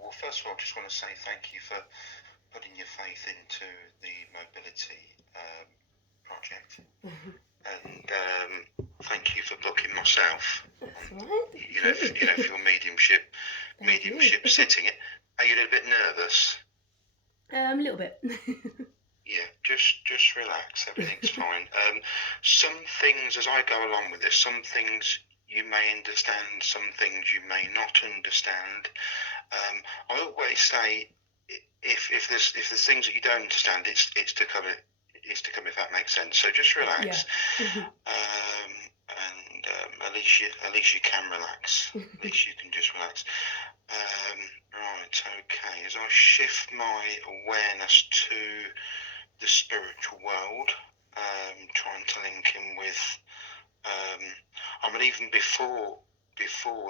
Well, first of all, I just want to say thank you for putting your faith into the mobility project, and thank you for booking myself. That's right. For your mediumship sitting. Are you a little bit nervous? A little bit. Yeah, just relax. Everything's fine. Some things, as I go along with this, some things you may understand, some things you may not understand. I always say, if there's things that you don't understand, it's to come if that makes sense. So just relax. Yeah. At least you can relax. At least you can just relax. Right, okay. As I shift my awareness to the spiritual world, trying to link in with, even before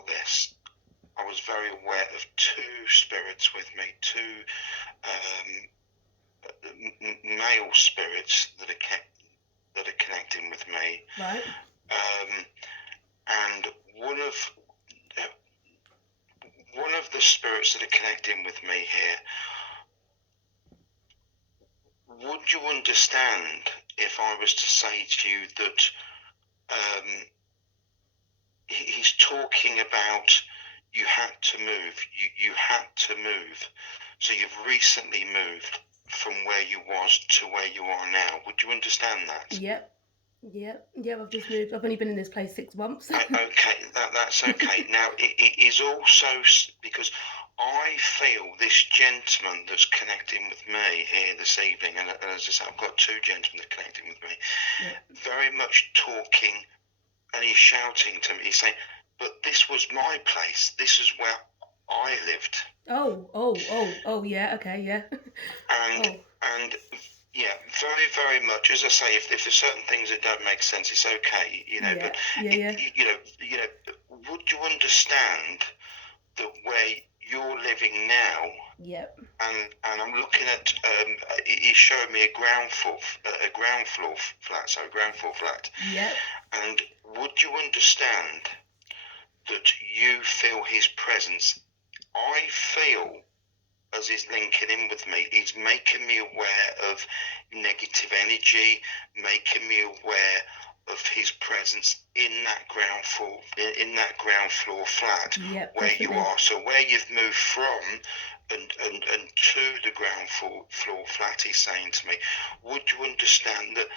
this, I was very aware of two spirits with me, two male spirits that are connecting with me. Right. And one of the spirits that are connecting with me here, would you understand if I was to say to you that he's talking about you had to move, you had to move, so you've recently moved from where you was to where you are now. Would you understand that? Yep. I've just moved. I've only been in this place 6 months. Okay, that's okay. Now, it is also because I feel this gentleman that's connecting with me here this evening, and as I said, I've got two gentlemen that are connecting with me, very much talking, and he's shouting to me. He's saying, "But this was my place. This is where I lived." Oh, yeah, okay, yeah. And yeah, very, very much. As I say, if there's certain things that don't make sense, it's okay, But would you understand that where you're living now? Yep. And I'm looking at. He's showing me a ground floor flat. Yep. And would you understand that you feel his presence? I feel, as he's linking in with me, he's making me aware of negative energy, making me aware of his presence in that ground floor flat, where definitely. you are. So where you've moved from and to the ground floor flat, he's saying to me, would you understand that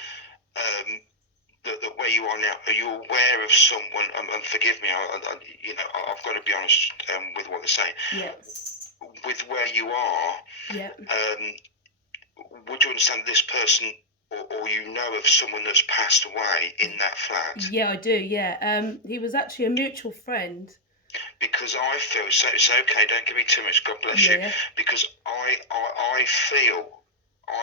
that where you are now, are you aware of someone? And forgive me, I've got to be honest with what they're saying. Yes. With where you are, would you understand this person, or you know of someone that's passed away in that flat? Yeah, I do. Yeah. He was actually a mutual friend. Because I feel so. It's okay. Don't give me too much. God bless you. Because I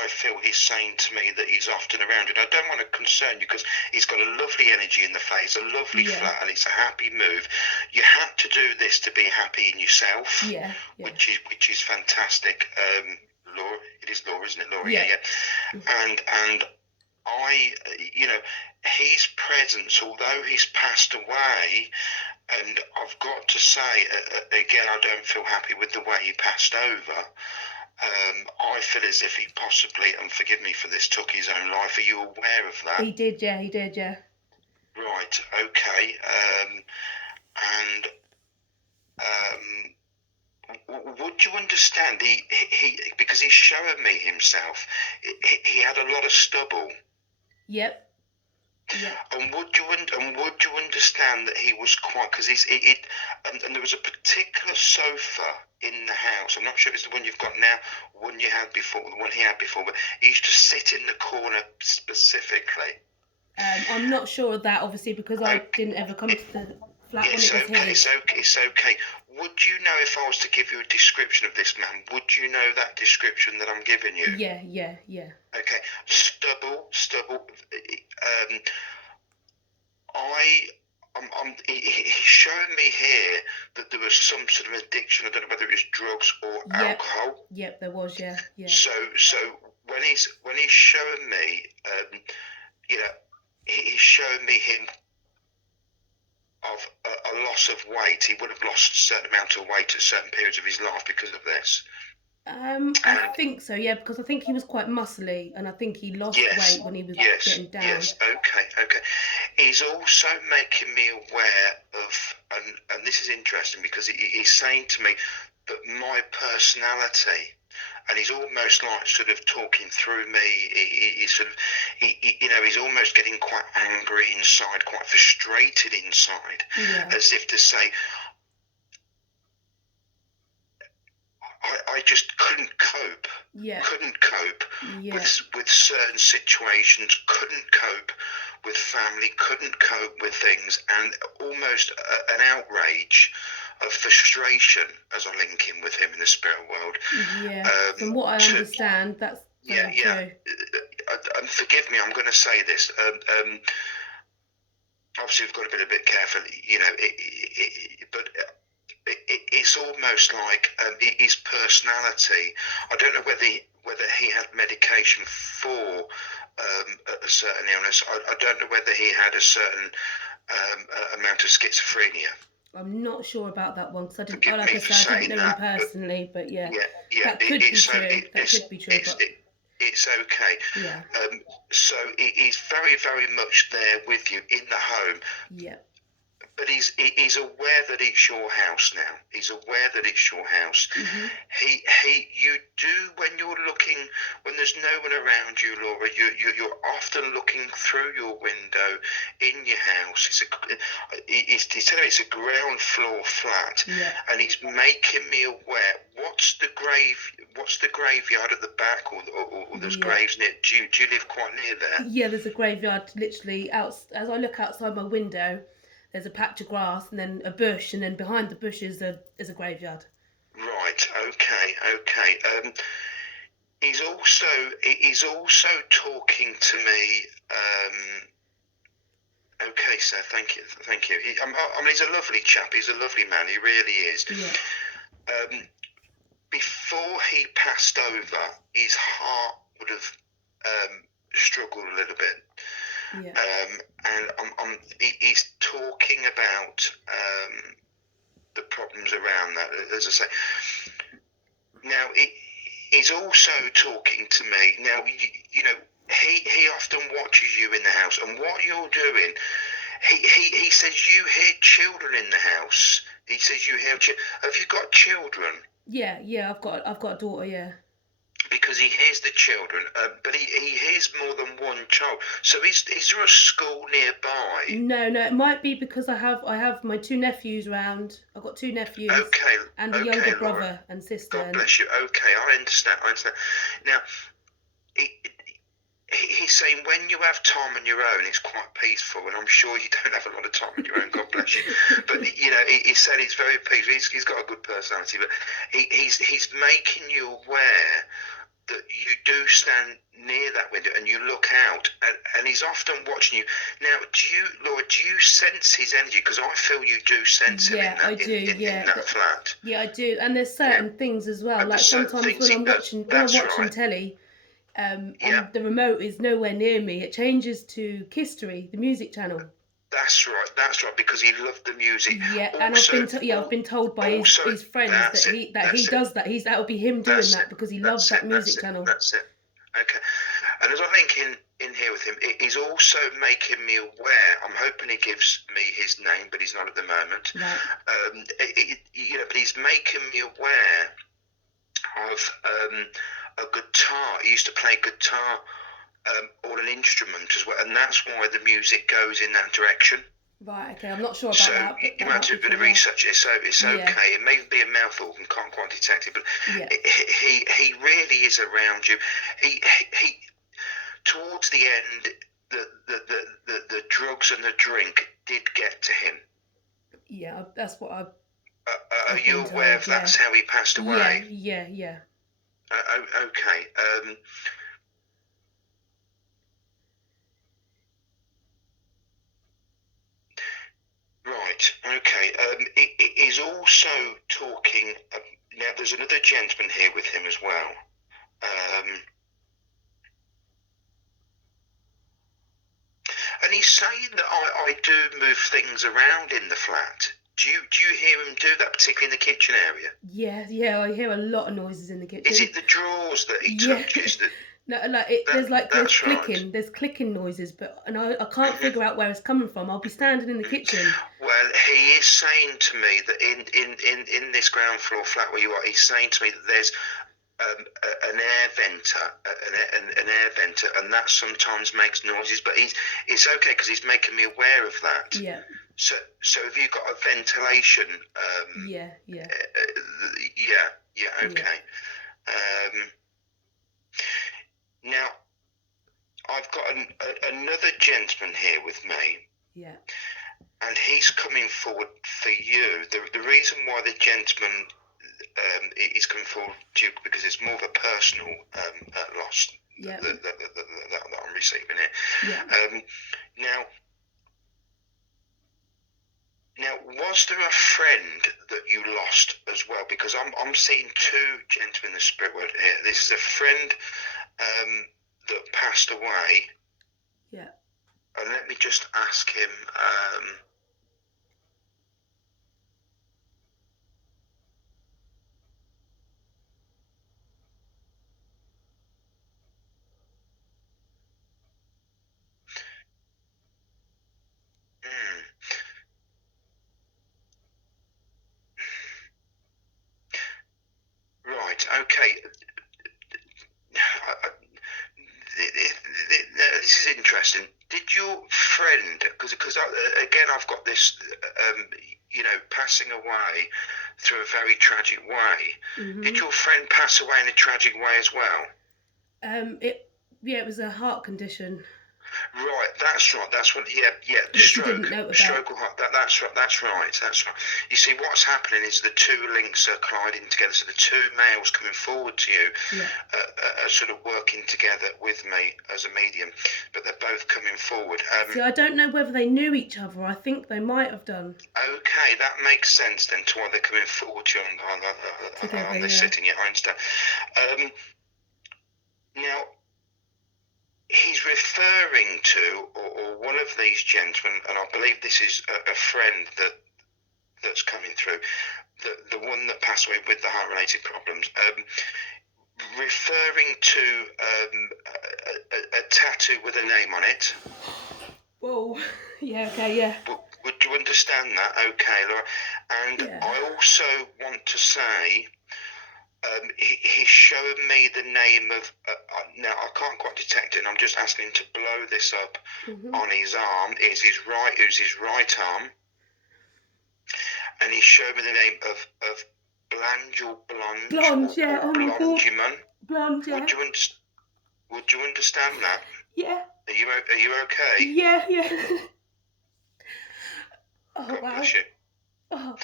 feel he's saying to me that he's often around, and I don't want to concern you because he's got a lovely energy in the face, a lovely flat, and it's a happy move. You had to do this to be happy in yourself, which is fantastic. Laura, it is Laura, isn't it, Laura? Yeah. And I, his presence, although he's passed away, and I've got to say again, I don't feel happy with the way he passed over. I feel as if he possibly, and forgive me for this, took his own life. Are you aware of that? He did, yeah. Right, okay. Would you understand? He because he's showing me himself. He had a lot of stubble. Yep. Yeah. And would you understand that he was quite, because and there was a particular sofa in the house. I'm not sure if it's the one you've got now, the one he had before, but he used to sit in the corner specifically. I'm not sure of that, obviously, because I didn't ever come to the flat when it was his. It's okay. Would you know, if I was to give you a description of this man, would you know that description that I'm giving you? Yeah. Okay, stubble. He's showing me here that there was some sort of addiction. I don't know whether it was drugs or alcohol. Yep, there was, yeah. So when he's showing me, he's showing me him of a loss of weight. He would have lost a certain amount of weight at certain periods of his life because of this. I think so, yeah, because I think he was quite muscly, and I think he lost weight when he was getting down. Yes, okay. He's also making me aware of, and this is interesting because he's saying to me that my personality, and he's almost like sort of talking through me. He's sort of, he's almost getting quite angry inside, quite frustrated inside, as if to say, I just couldn't cope. Couldn't cope with certain situations. Couldn't cope with family. Couldn't cope with things, and almost an outrage of frustration as I link in with him in the spirit world. Yeah. From what I understand, that's very true. And forgive me, I'm going to say this. Obviously, we've got to be a bit careful, but. It's almost like his personality. I don't know whether he had medication for a certain illness. I don't know whether he had a certain amount of schizophrenia. I'm not sure about that one because I didn't know him personally, but that could be true. That could be true. It's okay. Yeah. So he's very, very much there with you in the home. Yeah. But he's aware that it's your house now. He's aware that it's your house. Mm-hmm. You do when you're looking, when there's no one around you, Laura. You're often looking through your window in your house. It's a ground floor flat, and he's making me aware. What's the graveyard at the back, or there's graves near? Do you live quite near there? Yeah, there's a graveyard literally out. As I look outside my window, there's a patch of grass and then a bush, and then behind the bush is a graveyard. Right. Okay. He's also talking to me. Okay, sir. Thank you. I mean, he's a lovely chap. He's a lovely man. He really is. Yeah. Before he passed over, his heart would have struggled a little bit. Yeah. And he's talking about the problems around that, as I say. Now, he's also talking to me. Now, he often watches you in the house, and what you're doing, he says you hear children in the house. He says you hear children. Have you got children? Yeah, I've got a daughter, yeah. Because he hears the children, but he hears more than one child. So is there a school nearby? No, it might be because I have my two nephews round. I've got two nephews. Okay. And a younger brother and sister. God bless you. Okay, I understand. Now, he's saying when you have time on your own, it's quite peaceful, and I'm sure you don't have a lot of time on your own. God bless you. But he said it's very peaceful. He's got a good personality, but he's making you aware that you do stand near that window and you look out, and he's often watching you. Now, Laura, do you sense his energy? Because I feel you do sense him in that flat. Yeah, I do. And there's certain things as well. Like sometimes when I'm watching telly, and the remote is nowhere near me, it changes to History, the music channel. That's right, because he loved the music. Yeah, also, and I've been told by his friends that does that. That'll be him doing that because he loves that music channel. That's it. Okay. And as I think in here with him, he's also making me aware. I'm hoping he gives me his name, but he's not at the moment. Right. But he's making me aware of a guitar. He used to play guitar. Or an instrument as well, and that's why the music goes in that direction. Right, okay, I'm not sure about that. So you might do a bit of research here, so it's okay. It may be a mouth organ, can't quite detect it, but he really is around you. He towards the end, the drugs and the drink did get to him. Yeah, that's what I've. Are you aware of that's how he passed away? Yeah. Okay. Right, okay. He's also talking. Now, there's another gentleman here with him as well. And he's saying that I do move things around in the flat. Do you hear him do that, particularly in the kitchen area? Yeah, I hear a lot of noises in the kitchen. Is it the drawers that he touches? No, there's clicking. Right. There's clicking noises, and I can't figure out where it's coming from. I'll be standing in the kitchen. Well, he is saying to me that in this ground floor flat where you are, he's saying to me that there's an air venter, and that sometimes makes noises. But it's okay because he's making me aware of that. Yeah. So have you got a ventilation? Yeah. Okay. Yeah. Now, I've got another gentleman here with me. Yeah. And he's coming forward for you. The reason why the gentleman is coming forward to you because it's more of a personal loss that I'm receiving it. Yeah. Now, was there a friend that you lost as well? Because I'm seeing two gentlemen in the spirit world here. This is a friend that passed away. Yeah. And let me just ask him. Right. Okay. This is interesting. Did your friend, because again I've got this, passing away through a very tragic way. Mm-hmm. Did your friend pass away in a tragic way as well? It was a heart condition. Right, that's right. That's what. Yeah. Stroke or heart. That's right. You see, what's happening is the two links are colliding together. So the two males coming forward to you are sort of working together with me as a medium, but they're both coming forward. See, I don't know whether they knew each other. I think they might have done. Okay, that makes sense then to why they're coming forward to you on this sitting. Yeah, I understand. Now. He's referring to, or one of these gentlemen, and I believe this is a friend that's coming through, the one that passed away with the heart-related problems, referring to a tattoo with a name on it. Whoa, yeah, okay, yeah. Would you understand that? Okay, Laura. And I also want to say... he's showing me the name of. Now I can't quite detect it. And I'm just asking him to blow this up on his arm. Is his right arm, and he's showing me the name of Blange or Blonde. Blonde, yeah. Oh my God. Blonde, yeah. Would you understand that? Yeah. Are you okay? Yeah. Oh, God bless you. Oh.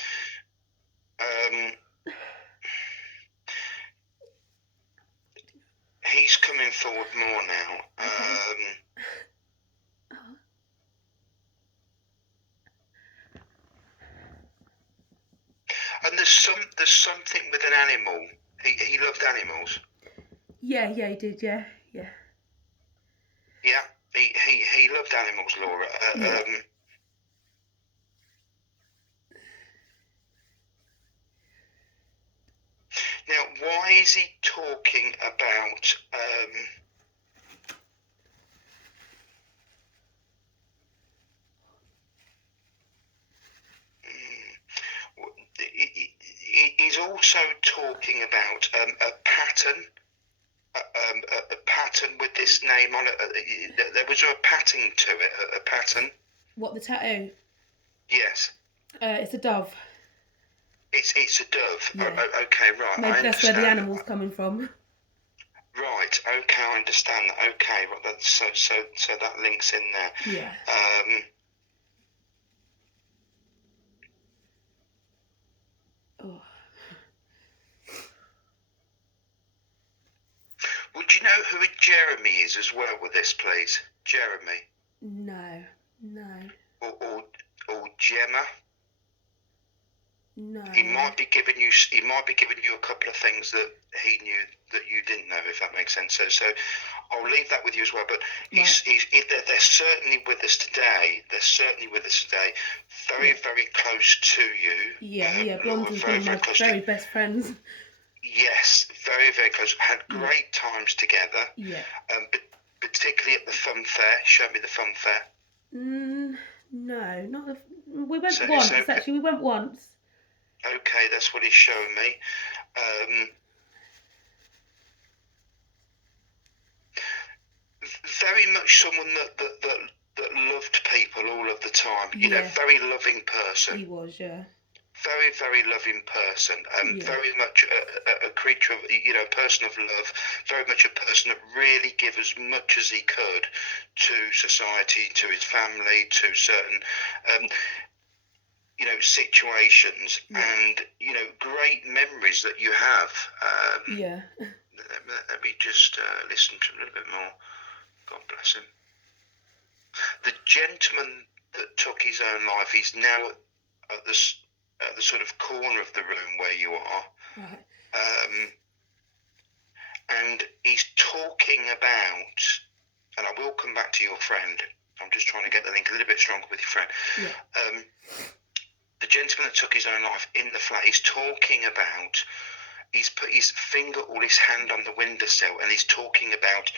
He's coming forward more now. And there's something with an animal. He loved animals. Yeah, he did. Yeah. Yeah, he loved animals, Laura. Now, why is he talking about he's also talking about a pattern, a pattern with this name on it. There was a pattern to it, a pattern. What, the tattoo? Yes. It's a dove. It's a dove. Yeah. Okay, right. Maybe that's where the animal's coming from. Right. Okay, I understand that. Okay, right. So that links in there. Yeah. Would you know who Jeremy is as well with this, please? Jeremy. No. Or Gemma. No. He might be giving you a couple of things that he knew that you didn't know, if that makes sense. So I'll leave that with you as well. But they're certainly with us today. They're certainly with us today. Very, very close to you. Yeah. Blonde was one of my very best friends. Yes, very, very close. Had great times together. Yeah. But particularly at the fun fair. Show me the fun fair. No, not the. We went once. Okay. Actually, we went once. Okay, that's what he's showing me. Very much someone that loved people all of the time. You know, very loving person. He was, yeah. Very, very loving person. Very much a creature of, a person of love. Very much a person that really gave as much as he could to society, to his family, to certain, situations, and great memories that you have. Let me just listen to him a little bit more. God bless him. The gentleman that took his own life, he's now at the sort of corner of the room where you are. Right. And he's talking about, and I will come back to your friend. I'm just trying to get the link a little bit stronger with your friend. Yeah. The gentleman that took his own life in the flat, he's talking about, he's put his finger or his hand on the windowsill, and he's talking about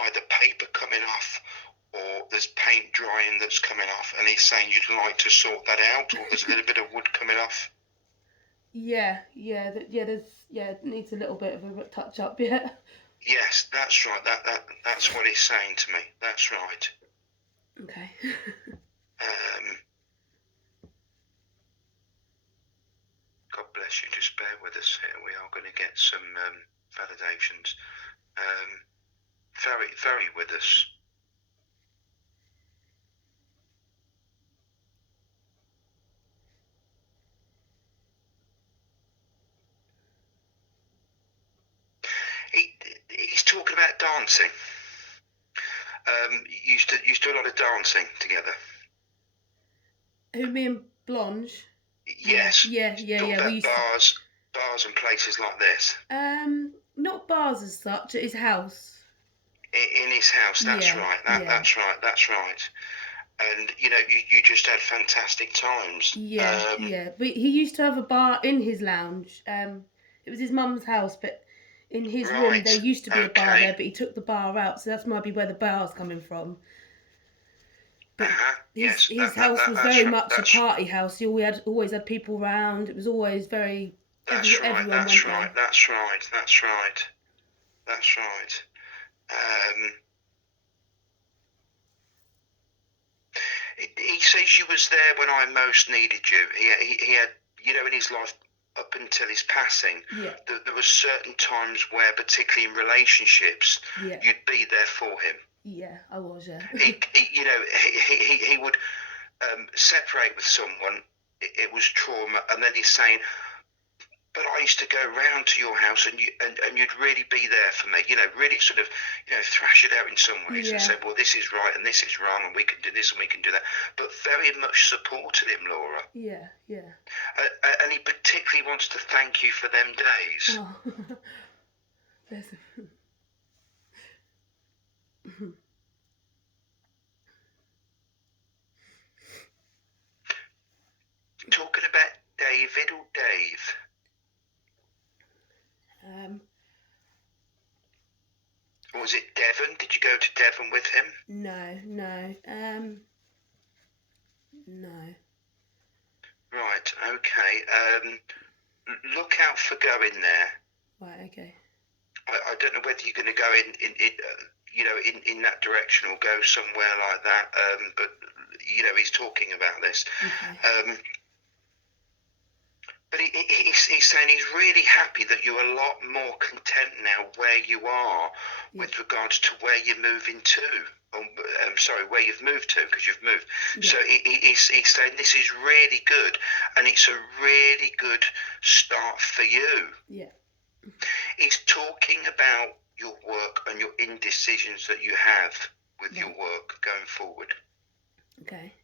either paper coming off or there's paint drying that's coming off, and he's saying you'd like to sort that out, or there's a little bit of wood coming off. It needs a little bit of a touch up, yeah. Yes, that's right. That's what he's saying to me. That's right. Okay. God bless you. Just bear with us here. We are going to get some validations. Very, very with us. He's talking about dancing. You used to do a lot of dancing together. Who, me and Blanche? Yes. Yeah. We bars and places like this. Not bars as such. At his house. In his house. That's right. That's right. And you just had fantastic times. Yeah. But he used to have a bar in his lounge. It was his mum's house, but in his room there used to be a bar there, but he took the bar out, so that might be where the bar's coming from. But his house was very much a party house. He always had people round. It was always very. Everyone went there. That's right. He says you was there when I most needed you. He had, in his life up until his passing, there were certain times where, particularly in relationships, you'd be there for him. Yeah, I was. Yeah. He would separate with someone. It was trauma, and then he's saying, "But I used to go round to your house, and you'd really be there for me. Really sort of, thrash it out in some ways and say, well, this is right and this is wrong, and we can do this and we can do that." But very much supported him, Laura. Yeah. And he particularly wants to thank you for them days. Oh. Bless him. Talking about David or Dave? Or was it Devon? Did you go to Devon with him? No. No. Right, okay. Look out for going there. Right, okay. I don't know whether you're going to go in that direction or go somewhere like that. But he's talking about this. Okay. But he's saying he's really happy that you're a lot more content now where you are with regards to where you're moving to. Where you've moved to, because you've moved. Yeah. So he's saying this is really good, and it's a really good start for you. Yeah. He's talking about your work and your indecisions that you have with your work going forward. Okay.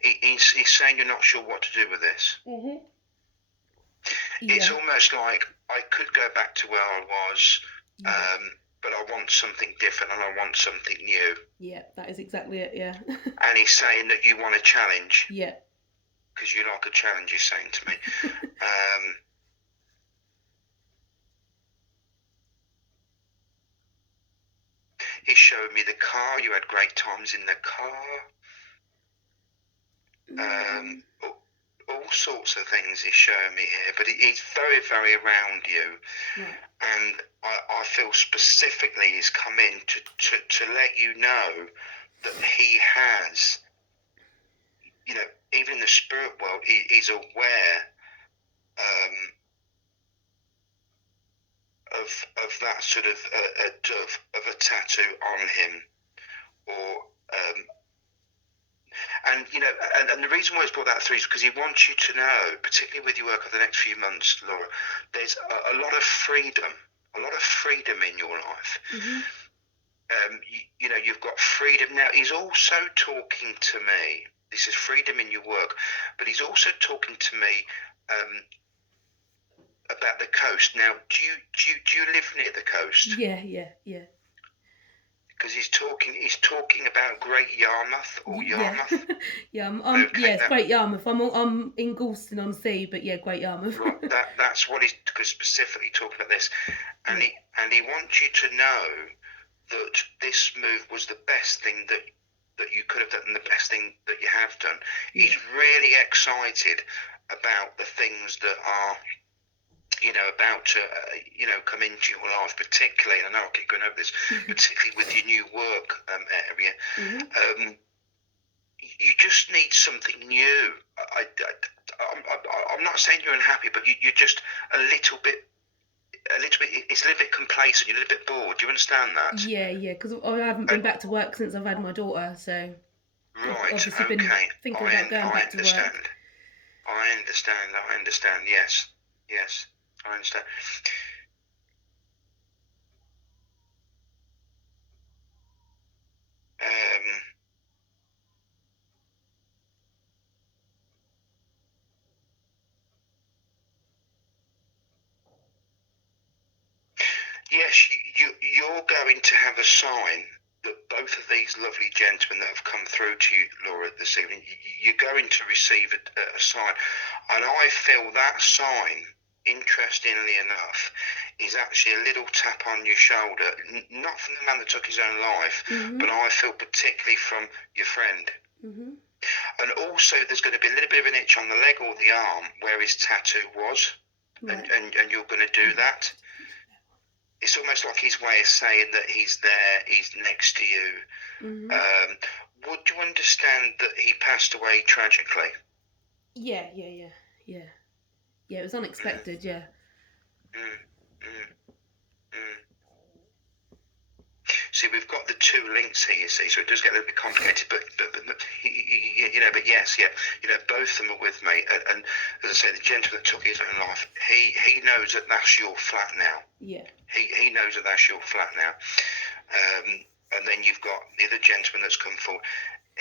he's saying you're not sure what to do with this. Mm-hmm. It's almost like I could go back to where I was, but I want something different and I want something new. Yeah, that is exactly it, yeah. And he's saying that you want a challenge. Yeah. Because you like a challenge, he's saying to me. He's showing me the car. You had great times in the car. All sorts of things he's showing me here, but he's very, very around you. Right. And I feel specifically he's come in to let you know that he has, you know, even in the spirit world, he's aware of that sort of a dove of a tattoo on him, or and you know, and the reason why he's brought that through is because he wants you to know, particularly with your work over the next few months, Laura, there's a lot of freedom in your life. Mm-hmm. You know, you've got freedom now. He's also talking to me. This is freedom in your work, but he's also talking to me about the coast. Now, do you live near the coast? Yeah. Because he's talking about Great Yarmouth or Yarmouth. Yeah, it's Great Yarmouth. I'm in Galston-on-Sea, but yeah, Great Yarmouth. Right, that's what he's specifically talking about this, and he wants you to know that this move was the best thing that you could have done and the best thing that you have done. Yeah. He's really excited about the things that are, you know, about to, you know, come into your life, particularly, and I know I keep going over this, particularly with your new work area. Mm-hmm. You just need something new. I'm not saying you're unhappy, but you're just a little bit, it's a little bit complacent, you're a little bit bored. Do you understand that? Yeah, because I haven't been back to work since I've had my daughter, so right, I've obviously been thinking about going back to work. I understand, yes, I understand. Yes, you're going to have a sign that both of these lovely gentlemen that have come through to you, Laura, this evening, you're going to receive a sign. And I feel that sign, interestingly enough, is actually a little tap on your shoulder, not from the man that took his own life, mm-hmm. but I feel particularly from your friend. Mm-hmm. And also there's going to be a little bit of an itch on the leg or the arm where his tattoo was, right. and you're going to do that. It's almost like his way of saying that he's there, he's next to you. Mm-hmm. Would you understand that he passed away tragically? Yeah. Yeah, it was unexpected, yeah. See, we've got the two links here, you see, so it does get a little bit complicated, but you know, but yes, yeah, you know, both of them are with me, and as I say, the gentleman that took his own life, he knows that that's your flat now. Yeah. He knows that that's your flat now, and then you've got the other gentleman that's come forward.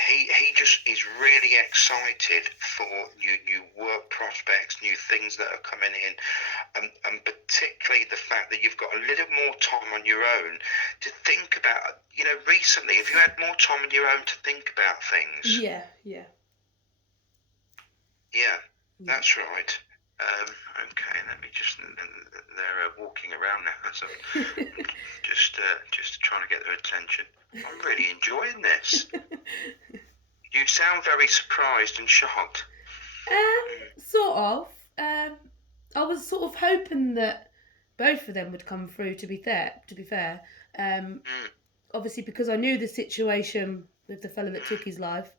He just is really excited for new work prospects, new things that are coming in, and particularly the fact that you've got a little more time on your own to think about. You know, recently, have you had more time on your own to think about things? Yeah, that's right. Okay, let me just. They're walking around now, so just trying to get their attention. I'm really enjoying this. You sound very surprised and shocked. Sort of. I was sort of hoping that both of them would come through. To be fair, obviously because I knew the situation with the fella that took his life.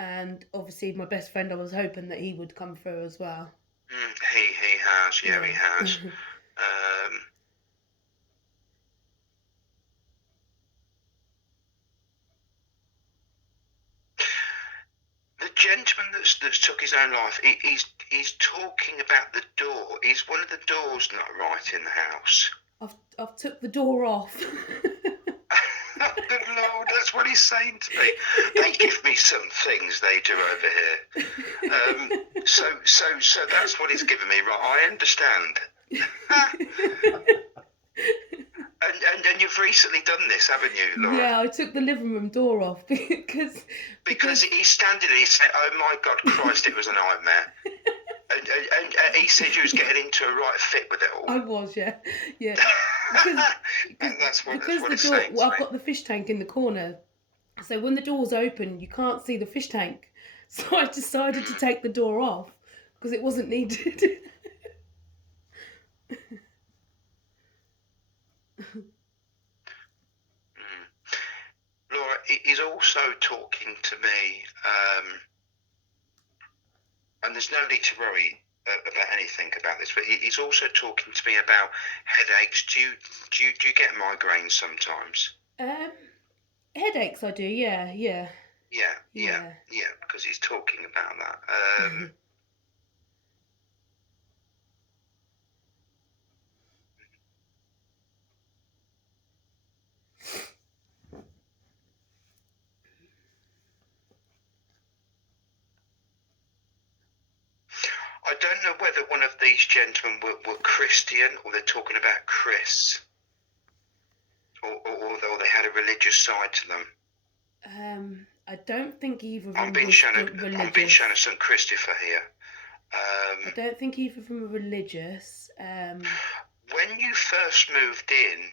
And obviously my best friend, I was hoping that he would come through as well. He has, yeah. He has. The gentleman that's took his own life, he's talking about the door. Is one of the doors not right in the house? I've took the door off. Good Lord, That's what he's saying to me. They give me some things, they do over here. So that's what he's given me. Right, I understand. And you've recently done this, haven't you, Laura? Yeah, I took the living room door off because he's standing there. He's saying, "Oh my God, Christ, it was a nightmare." And he said you was getting into a right fit with it all. I was, yeah. Because the door. Well, I've got the fish tank in the corner, so when the door's open, you can't see the fish tank. So I decided to take the door off because it wasn't needed. Laura, he's also talking to me, and there's no need to worry about anything about this, but he's also talking to me about headaches. Do you get migraines sometimes? Headaches, I do. Yeah. Yeah, because he's talking about that. I don't know whether one of these gentlemen were Christian or they're talking about Chris, or they had a religious side to them. I don't think either of them I'm being shown a St. Christopher here. I don't think either of them are religious. When you first moved in,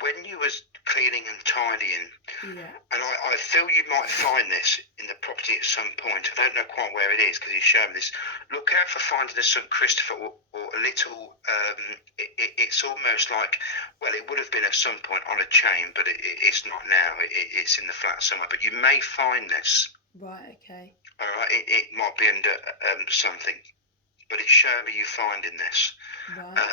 when you was cleaning and tidying, and I feel you might find this in the property at some point. I don't know quite where it is because he's showing this. Look out for finding a St. Christopher or a little. It's almost like, well, it would have been at some point on a chain, but it's not now. It's in the flat somewhere. But you may find this. Right. Okay. All right. It might be under something, but it's showing me you finding this. Right.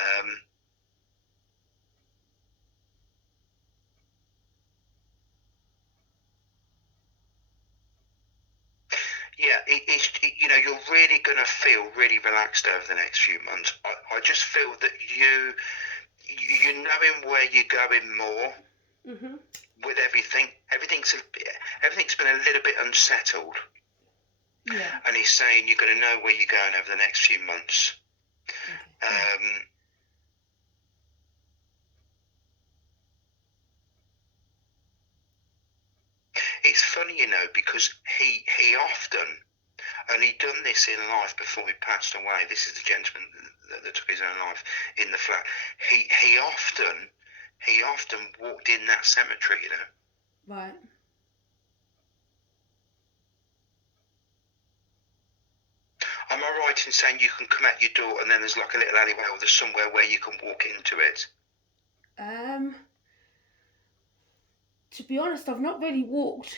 Yeah, you're really going to feel really relaxed over the next few months. I just feel that you're knowing where you're going more with everything. Everything's been a little bit unsettled. Yeah. And he's saying you're going to know where you're going over the next few months. Okay. It's funny, because he often, and he'd done this in life before he passed away. This is the gentleman that took his own life in the flat. He often walked in that cemetery, Right. Am I right in saying you can come out your door and then there's like a little alleyway or there's somewhere where you can walk into it? To be honest, I've not really walked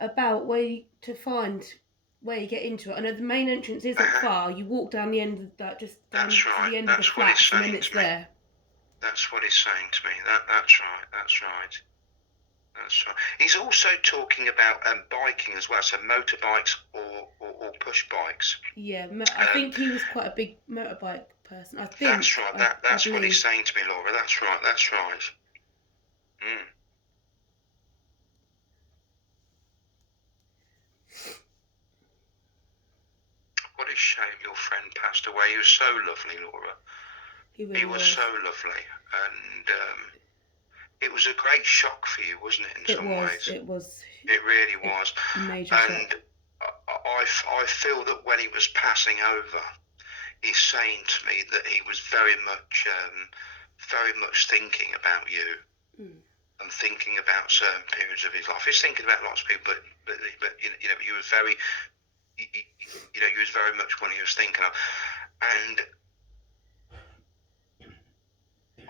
about to find where you get into it. I know the main entrance isn't far. You walk down the end of that, just down to the end of the flats, and then it's there. That's what he's saying to me. That's right. He's also talking about biking as well, so motorbikes or push bikes. Yeah, I think he was quite a big motorbike person. I think. That's right. That's what he's saying to me, Laura. That's right. What a shame your friend passed away. He was so lovely, Laura. He was so lovely, and it was a great shock for you, wasn't it? In some ways, it was. It really was. Major and shock. I feel that when he was passing over, he's saying to me that he was very much thinking about you and thinking about certain periods of his life. He's thinking about lots of people, but he was very, he was very much one he was thinking of, and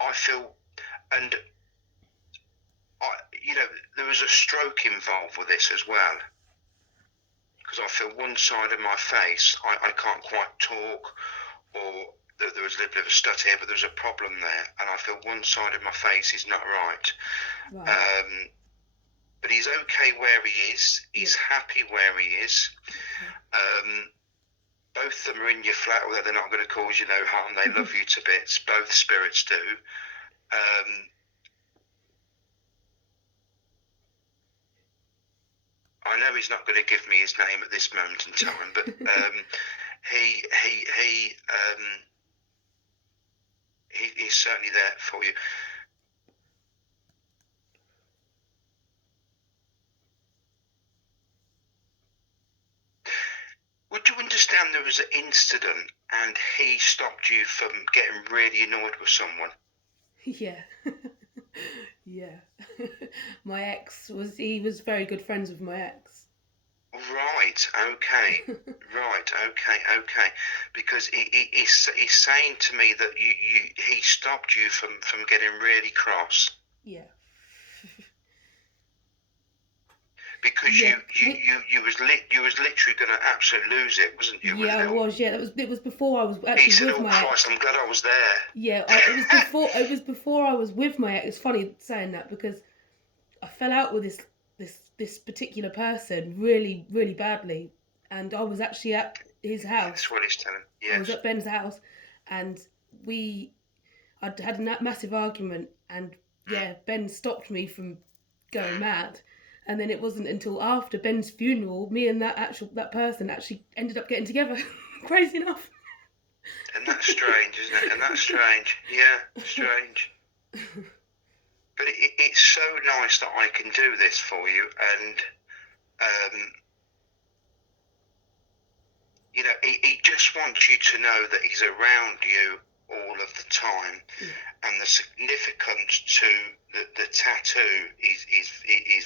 I feel, and there was a stroke involved with this as well, because I feel one side of my face, I can't quite talk, or there was a little bit of a stutter here, but there's a problem there, and I feel one side of my face is not right. But he's okay where he is. He's happy where he is. Both of them are in your flat, although they're not going to cause you no harm. They love you to bits. Both spirits do. I know he's not going to give me his name at this moment in time, but he's certainly there for you. Would you understand there was an incident and he stopped you from getting really annoyed with someone? Yeah. Yeah. My ex was very good friends with my ex. Right, okay. Right, okay. Because he's saying to me that he stopped you from getting really cross. Yeah. Because you was literally going to absolutely lose it, wasn't you? Yeah, I was. Yeah, it was before I was actually he said, with "Oh my Christ, ex. I'm glad I was there." Yeah, it was before I was with my ex. It's funny saying that because I fell out with this particular person really, really badly, and I was actually at his house. That's what he's telling. Yes. I was at Ben's house, and I'd had a massive argument, and yeah, Ben stopped me from going mad. And then it wasn't until after Ben's funeral, me and that person actually ended up getting together. Crazy enough. And that's strange, isn't it? And that's strange. Yeah, strange. But it's so nice that I can do this for you, and you know, he just wants you to know that he's around you all of the time, and the significance to the tattoo is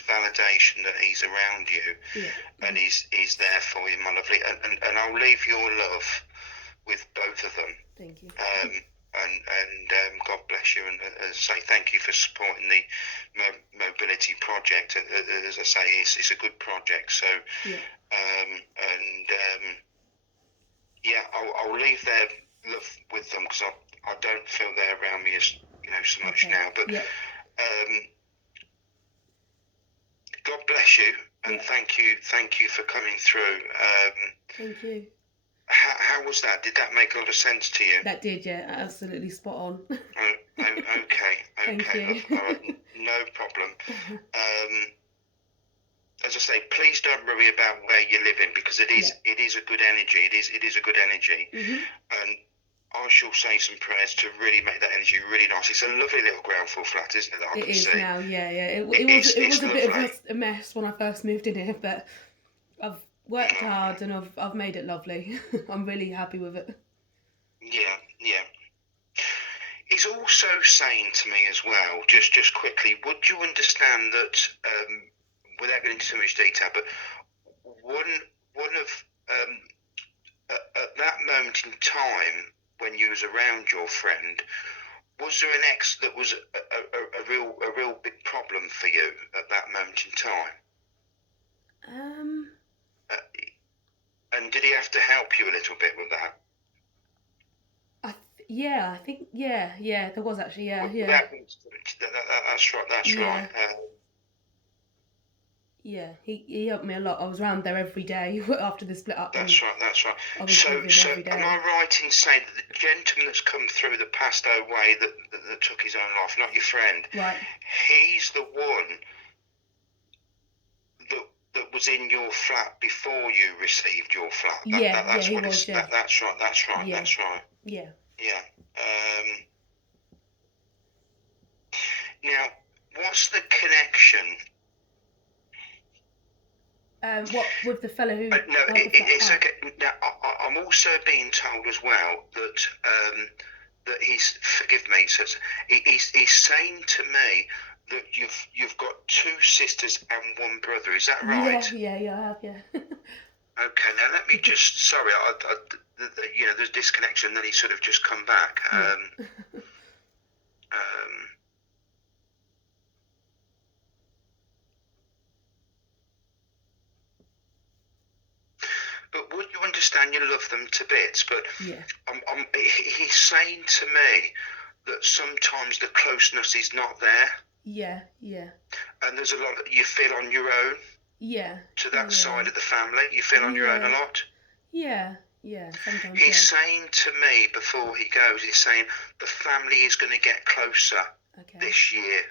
validation that he's around you, and he's there for you, my lovely. And I'll leave your love with both of them. Thank you. And God bless you, and say thank you for supporting the mobility project. As I say, it's a good project. So, I'll leave their love with them because I don't feel they're around me as so much now. But God bless you, and thank you for coming through. Thank you. How was that? Did that make a lot of sense to you? That did, yeah, absolutely spot on. Okay. Thank you. All right, no problem. As I say, please don't worry about where you're living because it is a good energy. It is a good energy, and I shall say some prayers to really make that energy really nice. It's a lovely little ground floor flat, isn't it? That I can see. Now, yeah. It was a bit of a mess when I first moved in here, but I've worked hard and I've made it lovely. I'm really happy with it. Yeah. He's also saying to me as well, just quickly, would you understand that, without going into too much detail, but one of at that moment in time when you was around your friend, was there an ex that was a real big problem for you at that moment in time? And did he have to help you a little bit with that? I think there was actually That's right. Yeah, he helped me a lot. I was around there every day after the split up. That's right. So am I right in saying that the gentleman that's come through that passed away that took his own life, not your friend, right? He's the one that was in your flat before you received your flat. That's right. Yeah. Now, what's the connection? What with the fellow who? No, it's okay. Now, I'm also being told as well that he's, forgive me, so he's saying to me that you've got two sisters and one brother. Is that right? Yeah, I have, yeah. Okay, now let me just. Sorry, there's disconnection. And then he sort of just come back. But would you understand? You love them to bits, but he's saying to me that sometimes the closeness is not there. Yeah. And there's a lot that you feel on your own. Yeah. To that side of the family, you feel on your own a lot. Yeah. Sometimes. He's saying to me before he goes, he's saying the family is going to get closer this year.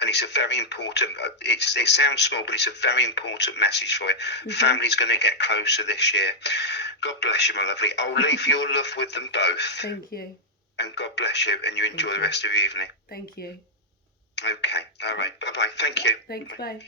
and it's a very important. It sounds small, but it's a very important message for you. Mm-hmm. Family's going to get closer this year. God bless you, my lovely. I'll leave your love with them both. Thank you. And God bless you, and you enjoy the rest of your evening. Thank you. Okay. All right. Bye bye. Thank you. Thanks. Bye.